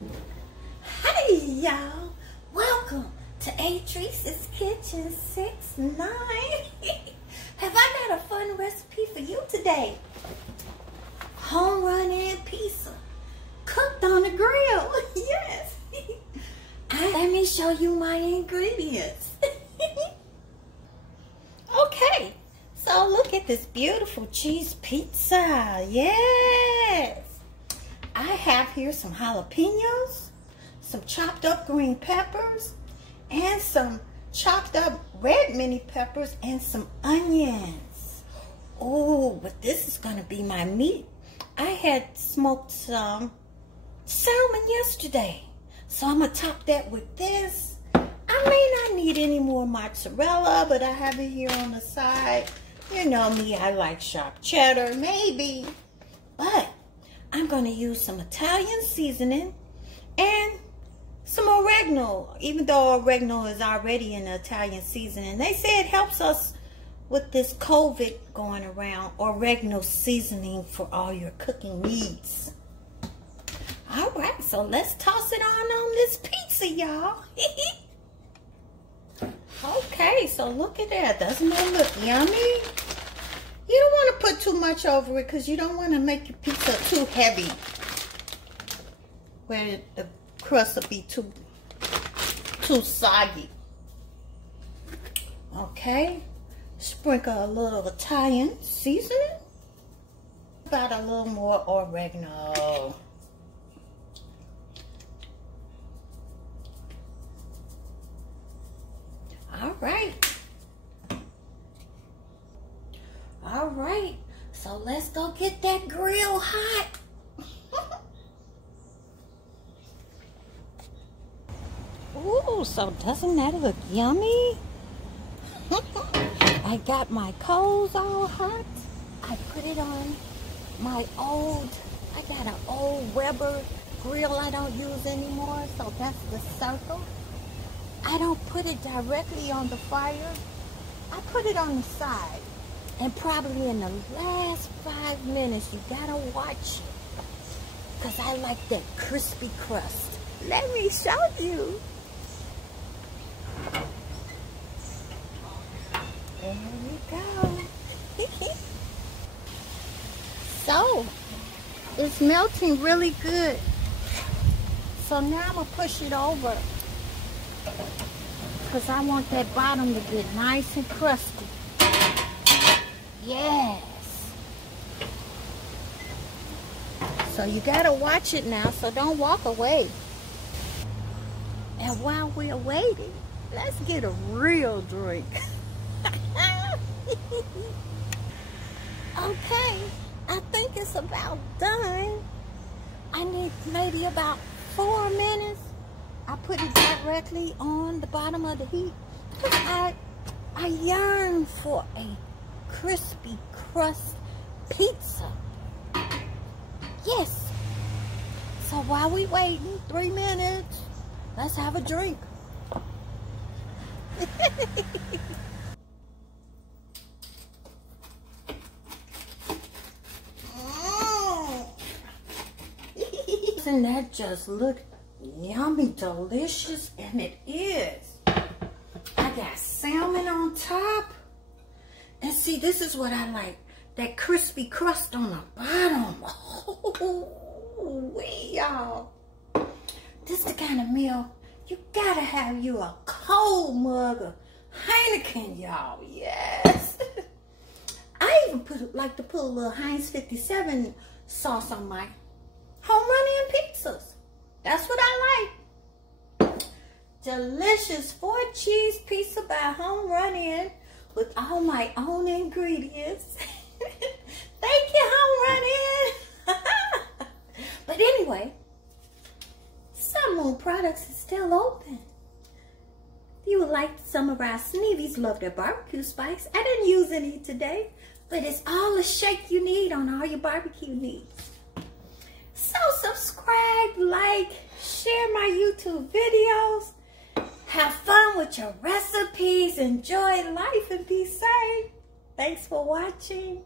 Hey y'all, welcome to Adrice's Kitchen 6-9. Have I got a fun recipe for you today? Home run and pizza, cooked on the grill. Yes. Let me show you my ingredients. Okay, so look at this beautiful cheese pizza. Yes. I have here some jalapenos, some chopped up green peppers, and some chopped up red mini peppers, and some onions. Oh, but this is gonna be my meat. I had smoked some salmon yesterday, so I'm gonna top that with this. I may not need any more mozzarella, but I have it here on the side. You know me, I like sharp cheddar, maybe. But I'm gonna use some Italian seasoning and some oregano, even though oregano is already in the Italian seasoning. They say it helps us with this COVID going around. Oregano seasoning for all your cooking needs. All right, so let's toss it on this pizza, y'all. Okay, so look at that. Doesn't it look yummy? You don't want to put too much over it because you don't want to make your pizza too heavy, where the crust will be too soggy. Okay, sprinkle a little Italian seasoning, about a little more oregano. All right, so let's go get that grill hot. Ooh, so doesn't that look yummy? I got my coals all hot. I put it on my I got an old Weber grill I don't use anymore, so that's the circle. I don't put it directly on the fire. I put it on the side. And probably in the last 5 minutes, you gotta watch it, because I like that crispy crust. Let me show you. There we go. So, it's melting really good. So now I'm gonna push it over, because I want that bottom to get nice and crusty. Yes. So you gotta watch it now, so don't walk away. And while we're waiting, let's get a real drink. Okay, I think it's about done. I need maybe about 4 minutes. I put it directly on the bottom of the heat. I yearn for a crispy crust pizza. Yes. So while we waiting 3 minutes, let's have a drink. And that just looked yummy, delicious, and it is. I got salmon on top. And see, this is what I like. That crispy crust on the bottom. Oh, y'all. This is the kind of meal you gotta have you a cold mug of Heineken, y'all. Yes. I even like to put a little Heinz 57 sauce on my home running pizzas. That's what I like. Delicious 4-cheese pizza by Home Run In with all my own ingredients. Thank you, Home Run In. But anyway, Sun Moon Products is still open. If you would like some of our Sneevies, love their barbecue spice. I didn't use any today, but it's all the shake you need on all your barbecue needs. So subscribe, like, share my YouTube videos. Have fun with your recipes. Enjoy life and be safe. Thanks for watching.